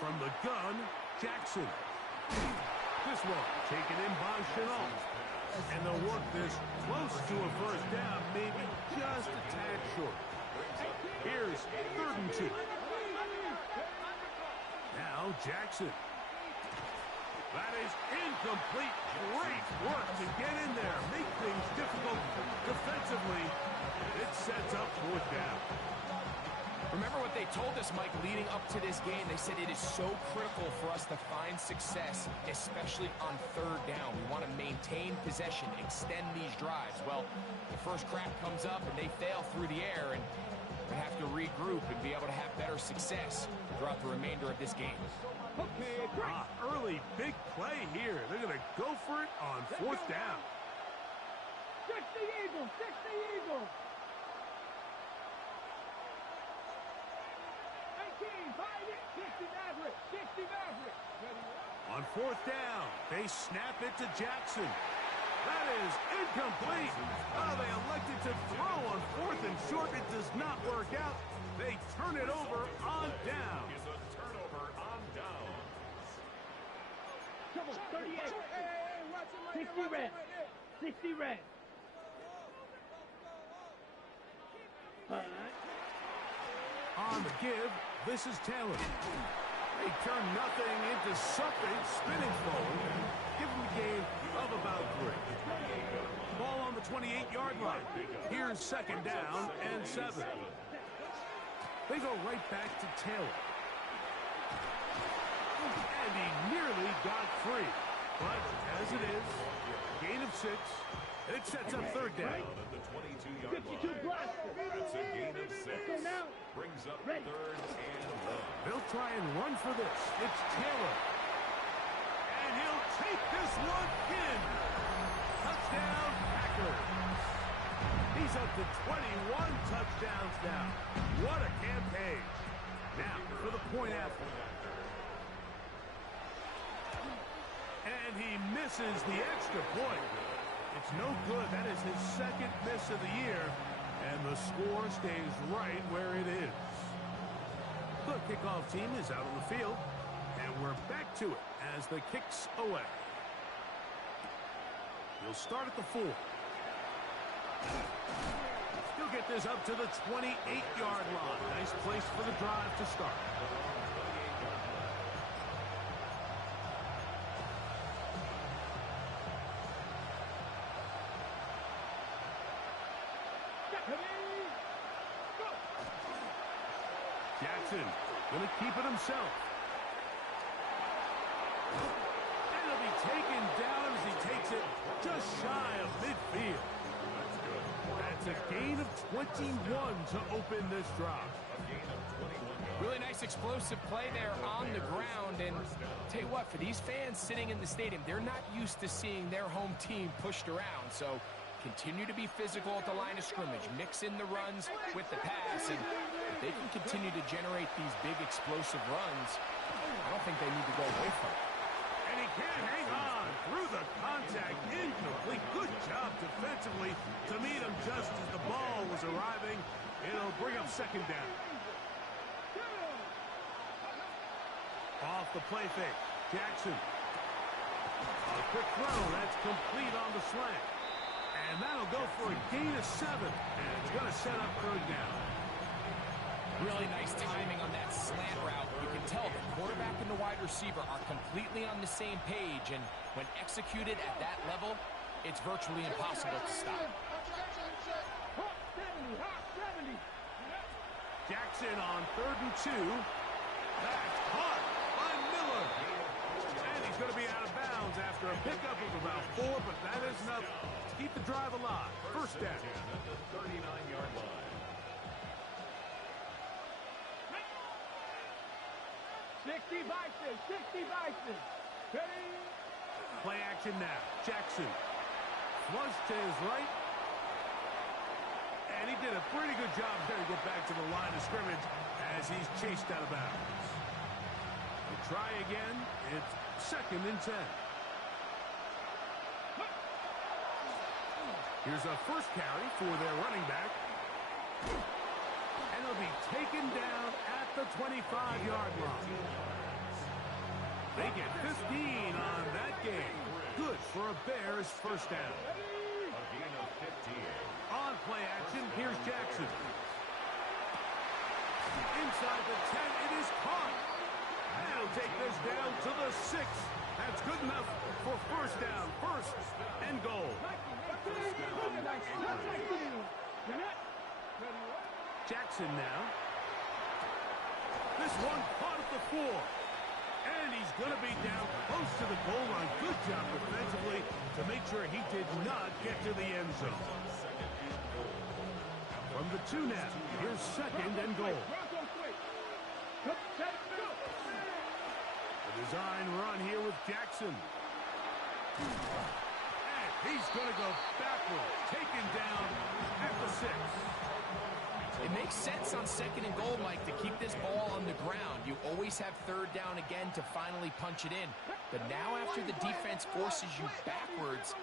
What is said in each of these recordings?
From the gun, Jackson. This one taken in by Chenault. And they'll work this close to a first down, maybe just a tad short. Here's 3rd and 2. Now Jackson. That is incomplete. Great work to get in there. Make things difficult defensively. It sets up 4th down. Remember what they told us, Mike, leading up to this game. They said it is so critical for us to find success, especially on 3rd down. We want to maintain possession, extend these drives. Well, the first crack comes up and they fail through the air, and we have to regroup and be able to have better success throughout the remainder of this game. Early big play here. They're going to go for it on 4th down. 60 Eagles, 60 Eagles. 60 Maverick, 60 Maverick. On 4th down, they snap it to Jackson. That is incomplete. Oh, they elected to throw on 4th and short. It does not work out. They turn it over on down. Is a turnover on down. 38. 60 red. 60 red. On the give, this is Taylor. They turn nothing into something, spinning forward. Give them a gain of about 3. Ball on the 28-yard line. Here's 2nd down and 7. They go right back to Taylor. And he nearly got free. But as it is, gain of 6. It sets up 3rd down. At the 22-yard line. That's a gain of 6. Brings up 3rd and 1. They'll try and run for this. It's Taylor. And he'll take this one in. Touchdown, Packers. He's up to 21 touchdowns now. What a campaign. Now for the point after. And he misses the extra point. It's no good. That is his 2nd miss of the year. And the score stays right where it is. The kickoff team is out on the field. And we're back to it as the kick's away. He'll start at the 4. He'll get this up to the 28-yard line. Nice place for the drive to start. Jackson going to keep it himself. And he'll be taken down as he takes it just shy of midfield. That's a gain of 21 to open this drive. Really nice explosive play there on the ground. And tell you what, for these fans sitting in the stadium, they're not used to seeing their home team pushed around. So continue to be physical at the line of scrimmage. Mix in the runs with the pass. And if they can continue to generate these big explosive runs, I don't think they need to go away from it. And he can't hang on through the contact. Incomplete. Good job defensively to meet him just as the ball was arriving. It'll bring up 2nd down. Off the play fake. Jackson. A quick throw. That's complete on the slant. And that'll go for a gain of 7. And it's going to set up 3rd down. Really nice timing on that slant route. You can tell the quarterback and the wide receiver are completely on the same page. And when executed at that level, it's virtually impossible to stop. Jackson on 3rd and 2. That's caught by Miller. And he's going to be out of bounds after a pickup of about 4, but that is enough to keep the drive alive. 1st down. At the 39-yard line. 60 Bison, 60 Bison. Play action now. Jackson. Flush to his right. And he did a pretty good job there to get back to the line of scrimmage as he's chased out of bounds. We'll try again. It's 2nd and 10. Here's a first carry for their running back. And he'll be taken down at the 25-yard line. They get 15 on that game. Good for a Bears first down. A gain of 15. On play action, here's Jackson. Inside the 10, it is caught. And he'll take this down to the 6. That's good enough for first down, first and goal. Jackson now. This one caught at the 4. And he's going to be down close to the goal line. Good job defensively to make sure he did not get to the end zone. From the 2 now, here's second and goal. The design run here with Jackson. And he's going to go backward, taken down at the 6. It makes sense on second and goal, Mike, to keep this ball on the ground. You always have third down again to finally punch it in. But now after the defense forces you backwards,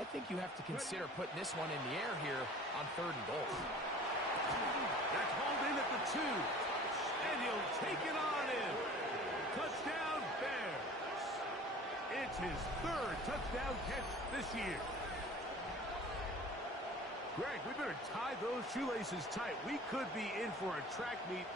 I think you have to consider putting this one in the air here on third and goal. That's hauled in at the 2. And he'll take it on in. Touchdown, Bears. It's his 3rd touchdown catch this year. Greg, we better tie those shoelaces tight. We could be in for a track meet.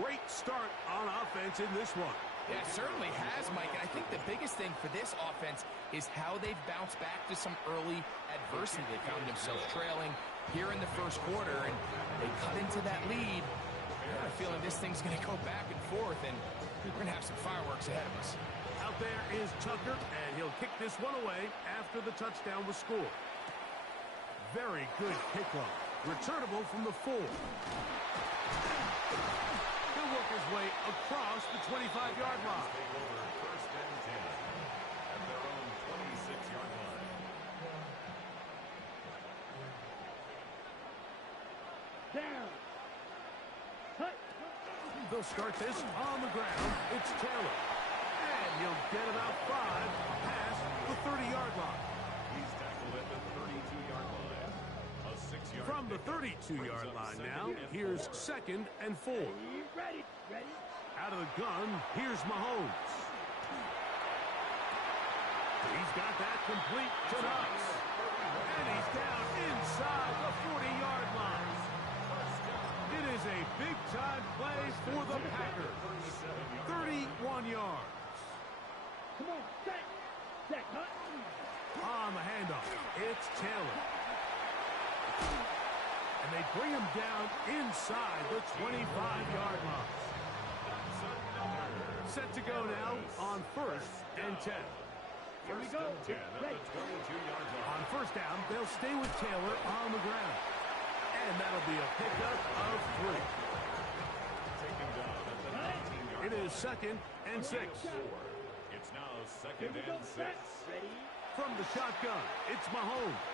Great start on offense in this one. Yeah, it certainly has, Mike. And I think the biggest thing for this offense is how they've bounced back to some early adversity. They found themselves trailing here in the first quarter, and they cut into that lead. I have a feeling this thing's going to go back and forth, and we're going to have some fireworks ahead of us. Out there is Tucker, and he'll kick this one away after the touchdown was scored. Very good kickoff. Returnable from the 4. He'll work his way across the 25-yard line. First and 10 at their own 26-yard line. Down. Cut. They'll start this on the ground. It's Taylor. And he'll get about 5 past the 30-yard line. He's tackled at the 32-yard line. A 6-yard From the 32-yard line now, here's second and 4. Ready. Out of the gun, here's Mahomes. He's got that complete to Knox. And he's down inside the 40-yard line. It is a big-time play for the Packers. 31 yards. Come on, set, cut. On the handoff, it's Taylor. And they bring him down inside the 25-yard line. Set to go now on first and 10. Here we go. Ready. On first down, they'll stay with Taylor on the ground. And that'll be a pickup of 3. It is second and 6. It's now second and 6. Ready. From the shotgun, it's Mahomes.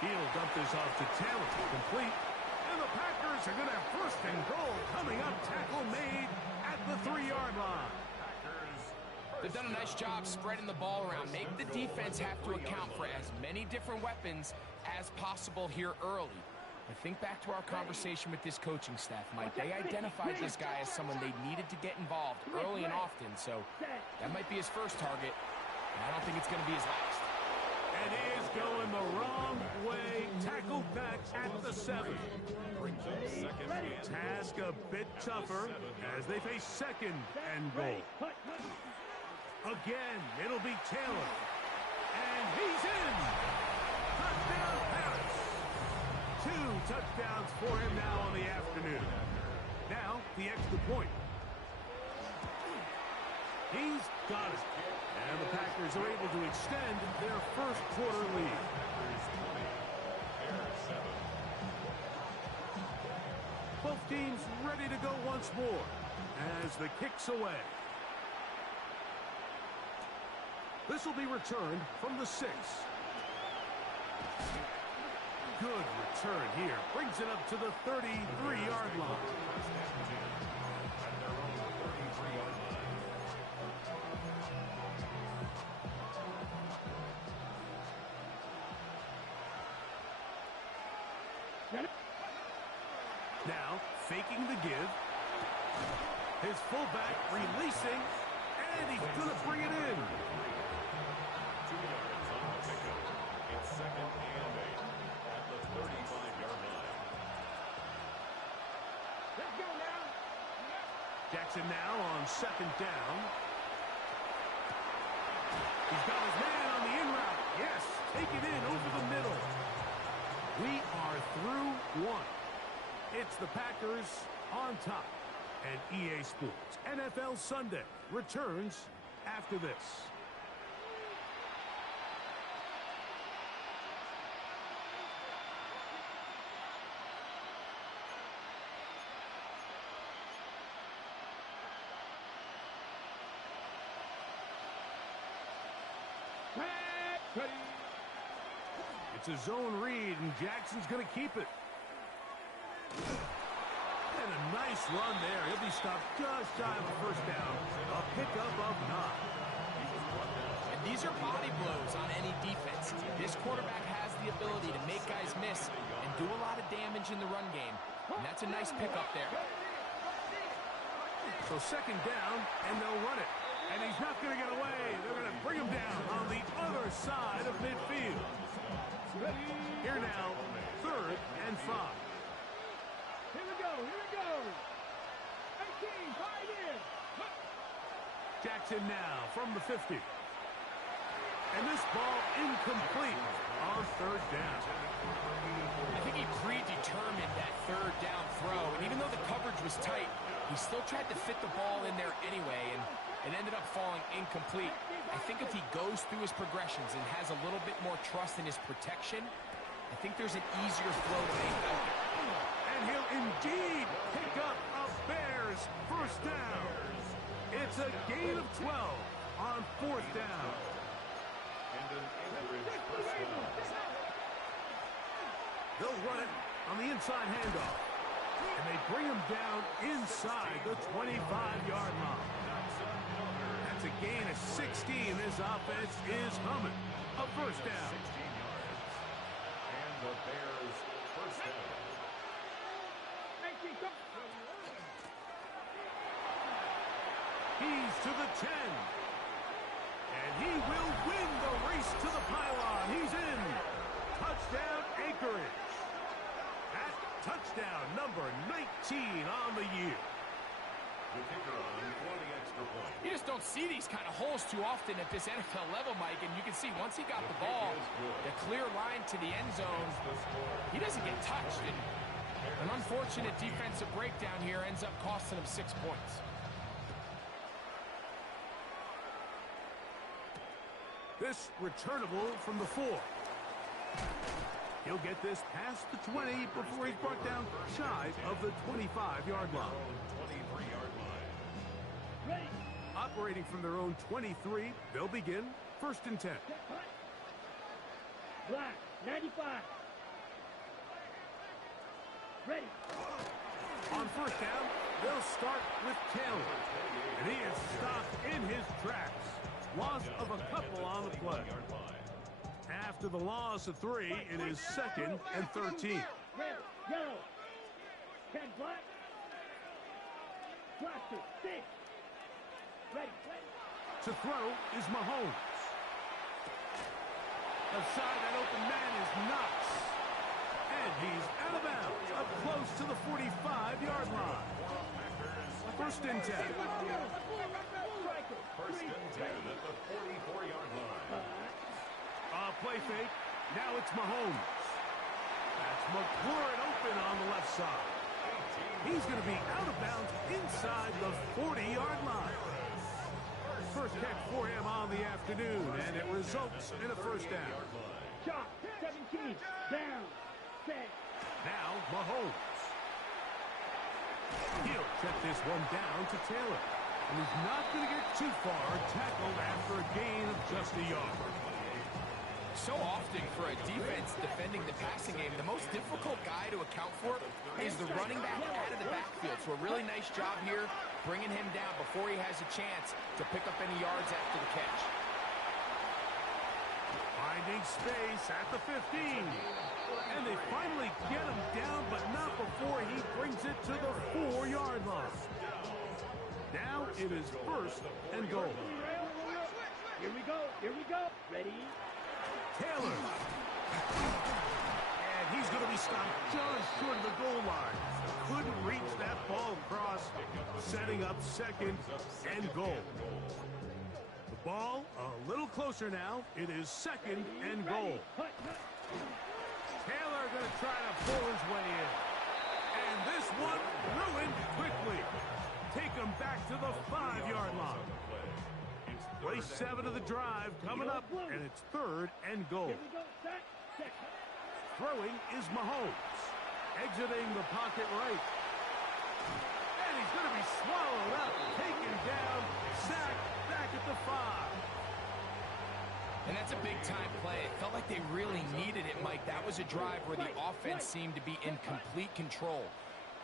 He'll dump this off to Taylor. Complete. And the Packers are going to have first and goal coming up. Tackle made at the 3-yard line. They've done a nice job spreading the ball around. Make the defense have to account for as many different weapons as possible here early. I think back to our conversation with this coaching staff, Mike. They identified this guy as someone they needed to get involved early and often, so that might be his first target, and I don't think it's going to be his last. And he is going the wrong way. Tackled back at the 7. Task a bit tougher as they face second and goal. Again, it'll be Taylor. And he's in. Touchdown pass. 2 touchdowns for him now on the afternoon. Now, the extra point. He's got it. And the Packers are able to extend their first quarter lead. Both teams ready to go once more as the kick's away. This will be returned from the 6. Good return here. Brings it up to the 33-yard line. Now, faking the give. His fullback releasing, and he's Jackson now on second down. He's got his man on the in route. Yes, take it in over the middle. We are through one. It's the Packers on top. And EA Sports NFL Sunday returns after this. It's a zone read, and Jackson's going to keep it. And a nice run there. He'll be stopped just shy of a first down. A pickup of 9. And these are body blows on any defense. This quarterback has the ability to make guys miss and do a lot of damage in the run game. And that's a nice pickup there. So second down, and they'll run it. And he's not going to get away. They're going to bring him down on the other side of midfield. Here now, 3rd and 5. Here we go, here we go. 18, right in. Jackson now from the 50. And this ball incomplete on 3rd down. I think he predetermined that 3rd down throw. And even though the coverage was tight, he still tried to fit the ball in there anyway. And it ended up falling incomplete. I think if he goes through his progressions and has a little bit more trust in his protection, I think there's an easier throw to make out there. And he'll indeed pick up a Bears first down. It's a gain of 12 on 4th down. They'll run it on the inside handoff. And they bring him down inside the 25-yard line. That's a gain of 16. This offense is humming. A first down. 16 yards. And the Bears first down. He's to the 10. And he will win the race to the pylon. He's in. Touchdown Anchorage. At touchdown number 19 on the year. The kicker on for the extra point. You just don't see these kind of holes too often at this NFL level, Mike. And you can see once he got the ball, the clear line to the end zone, he doesn't get touched. And an unfortunate defensive breakdown here ends up costing him 6 points. This returnable from the 4. He'll get this past the 20 before he's brought down shy of the 25-yard line. 23-yard line. Ready. Operating from their own 23, they'll begin 1st and 10. Black, 95. Ready. On 1st down, they'll start with Taylor. And he is stopped in his tracks. Loss of a couple on the play. After the loss of 3, it is 2nd and 13. Red, yellow. 10 black. Blaster, 6. Ready. To throw is Mahomes. Aside that open man is Knox. And he's out of bounds, up close to the 45-yard line. 1st and 10. First and 10 at the 44-yard line. Play fake. Now it's Mahomes. That's McLaurin open on the left side. He's going to be out of bounds inside the 40-yard line. First catch for him on the afternoon, and it results in a first down. Shot, 17. Down. Set. Now Mahomes. He'll check this one down to Taylor. And he's not going to get too far, tackled after a gain of just a yard. So often for a defense defending the passing game, the most difficult guy to account for is the running back out of the backfield. So a really nice job here bringing him down before he has a chance to pick up any yards after the catch. Finding space at the 15. And they finally get him down, but not before he brings it to the 4-yard line. Now it is 1st and goal. Here we go. Here we go. Ready. Taylor. And he's going to be stopped just short of the goal line. couldn't reach that ball across, setting up second and goal. The ball a little closer now. It is second and goal. Taylor going to try to pull his way in. And this one ruined quickly. Take him back to the 5-yard line. Play 7 of the drive coming up, and it's third and goal. Throwing is Mahomes. Exiting the pocket right. And he's going to be swallowed up, taken down, sacked back at the 5. And that's a big-time play. It felt like they really needed it, Mike. That was a drive where the offense seemed to be in complete control.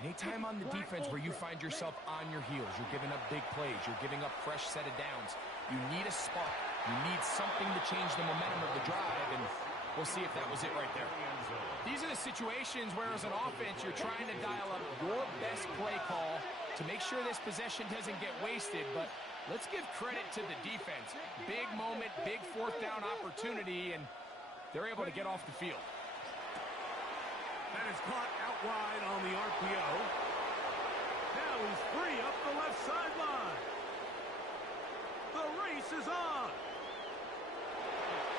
Anytime on the defense where you find yourself on your heels, you're giving up big plays, you're giving up fresh set of downs, you need a spark. You need something to change the momentum of the drive, and we'll see if that was it right there. These are the situations where, as an offense, you're trying to dial up your best play call to make sure this possession doesn't get wasted, but let's give credit to the defense. Big moment, big fourth down opportunity, and they're able to get off the field. That is caught out wide on the RPO. Now he's free up the left sideline. The race is on.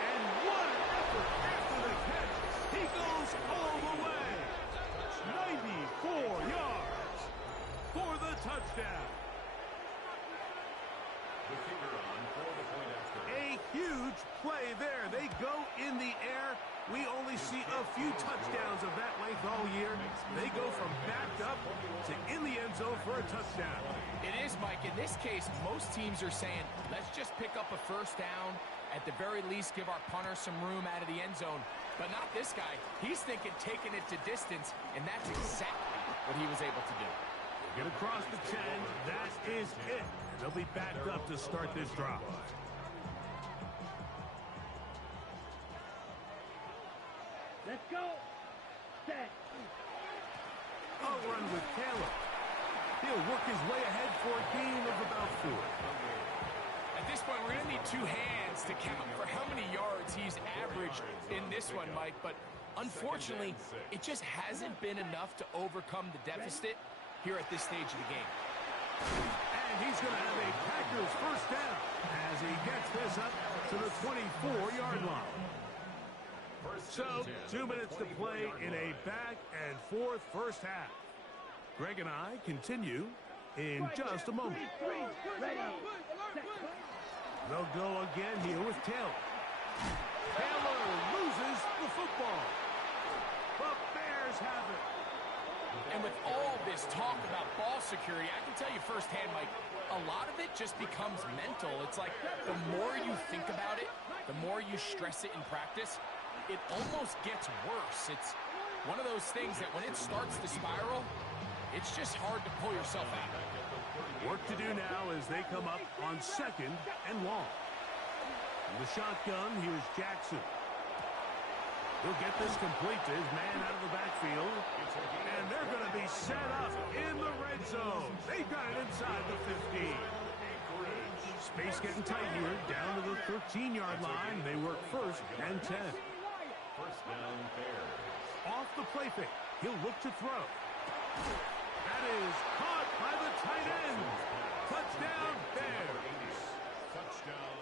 And what an effort after the catch. He goes all the way. 94 yards for the touchdown. The kicker on for the point after. A huge play there. They go in the air. We only see a few touchdowns of that length all year. They go from backed up to in the end zone for a touchdown. It is, Mike. In this case, most teams are saying, let's just pick up a first down. At the very least, give our punter some room out of the end zone. But not this guy. He's thinking taking it to distance, and that's exactly what he was able to do. Get across the 10. That is it. They'll be backed up to start this drive. Let's go. Set. I'll run with Taylor. He'll work his way ahead for a gain of about 4. At this point, we're going to need 2 hands to count for how many yards he's averaged in this one, Mike. But unfortunately, it just hasn't been enough to overcome the deficit here at this stage of the game. And he's going to have a Packers first down as he gets this up to the 24-yard line. So, 2 minutes to play in a back-and-forth first half. Greg and I continue in just a moment. Ready. They'll go again here with Taylor. Taylor loses the football. The Bears have it. And with all this talk about ball security, I can tell you firsthand, Mike, a lot of it just becomes mental. It's like the more you think about it, the more you stress it in practice, it almost gets worse. It's one of those things that when it starts to spiral, it's just hard to pull yourself out. Work to do now as they come up on second and long. In the shotgun, here's Jackson. He'll get this complete to his man out of the backfield. And they're going to be set up in the red zone. They've got it inside the 15. Space getting tight here, down to the 13-yard line. They work first and 10. First down, Bears. Off the play fake. He'll look to throw. That is caught by the tight end. Touchdown, Bears. Touchdown,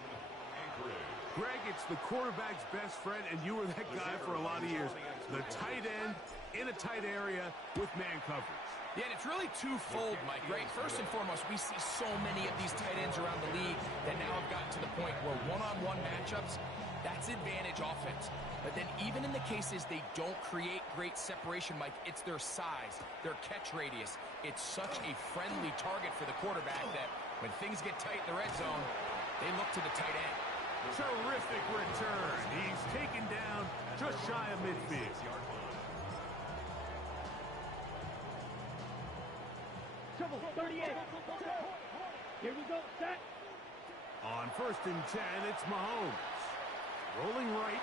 Anchorage. Greg, it's the quarterback's best friend, and you were that guy for a lot of years. The tight end in a tight area with man coverage. Yeah, and it's really twofold, Mike, right? First and foremost, we see so many of these tight ends around the league that now have gotten to the point where one-on-one matchups, that's advantage offense. But then even in the cases they don't create great separation, Mike, it's their size, their catch radius. It's such a friendly target for the quarterback that when things get tight in the red zone, they look to the tight end. Terrific return. He's taken down just shy of midfield. Trouble 38. Here we go. Set. On first and 10, it's Mahomes. Rolling right.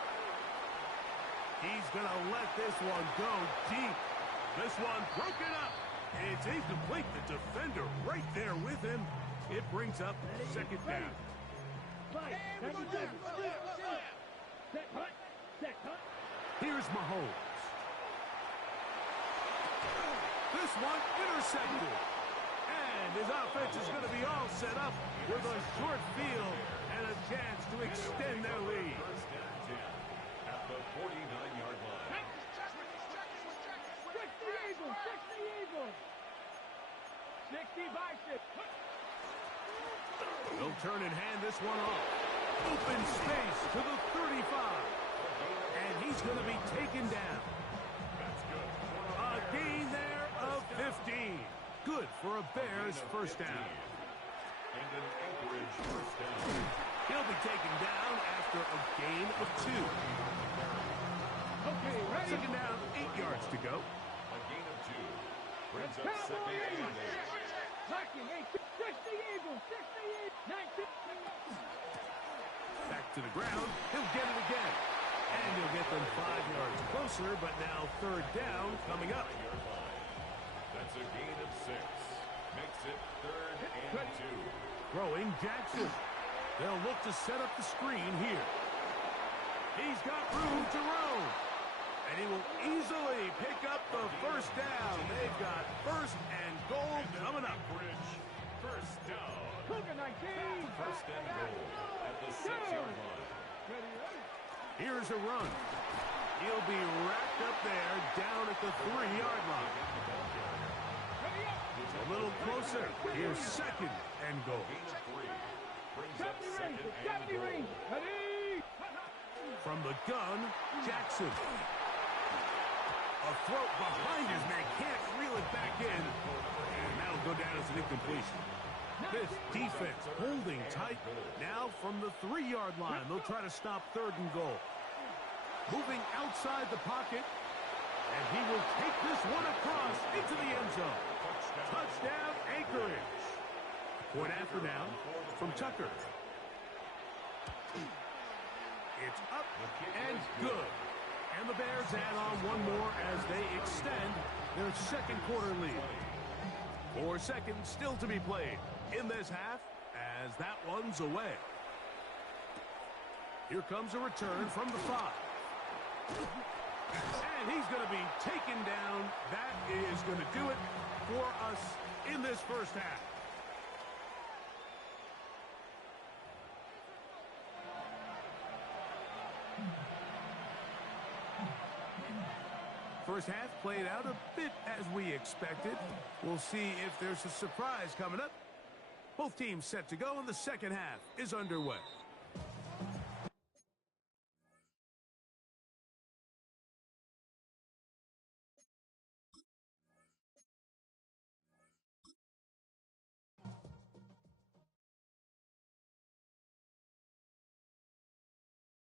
He's going to let this one go deep. This one broken up. It's incomplete. The defender right there with him. It brings up second down. Set hut. Set hut. Here's Mahomes. This one intercepted. And his offense is going to be all set up with a short field and a chance to extend their lead. First and 10 at the 49-yard line. Six the Eagles. 60 by 6. They'll turn and hand this one off. Open space to the 35. And he's going to be taken down. That's good. A gain there of 15. Good for a Bears first down. And an Anchorage first down. He'll be taken down after a gain of 2. Okay, ready? Second down, 8 yards to go. A gain of 2. Brings up Cowboys. second and 8. Lucky, 60 Eagles. 19. Back to the ground. He'll get it again. And he'll get them 5 yards closer, but now third down coming up. 9-yard line. That's a gain of 6. Makes it third and 2. Throwing Jackson. They'll look to set up the screen here. He's got room to roam. And he will easily pick up the first down. They've got first and goal coming up. Anchorage first down. Cougar 19. First and goal at the 6-yard line. Ready? Here's a run. He'll be racked up there down at the 3-yard line. Ready up. A little closer. Here's second and goal. Gain of 3. Brings up 70 second range. and 70 goal. range. Ready? From the gun, Jackson. A throat behind his man. Can't reel it back in. And that'll go down as an incompletion. This defense holding tight. Now from the 3-yard line, they'll try to stop third and goal. Moving outside the pocket. And he will take this one across into the end zone. Touchdown, Anchorage. Point after now from Tucker. It's up and good. And the Bears add on one more as they extend their second quarter lead. 4 seconds still to be played in this half as that one's away. Here comes a return from the 5. And he's going to be taken down. That is going to do it for us in this first half. First half played out a bit as we expected. We'll see if there's a surprise coming up. Both teams set to go, and the second half is underway.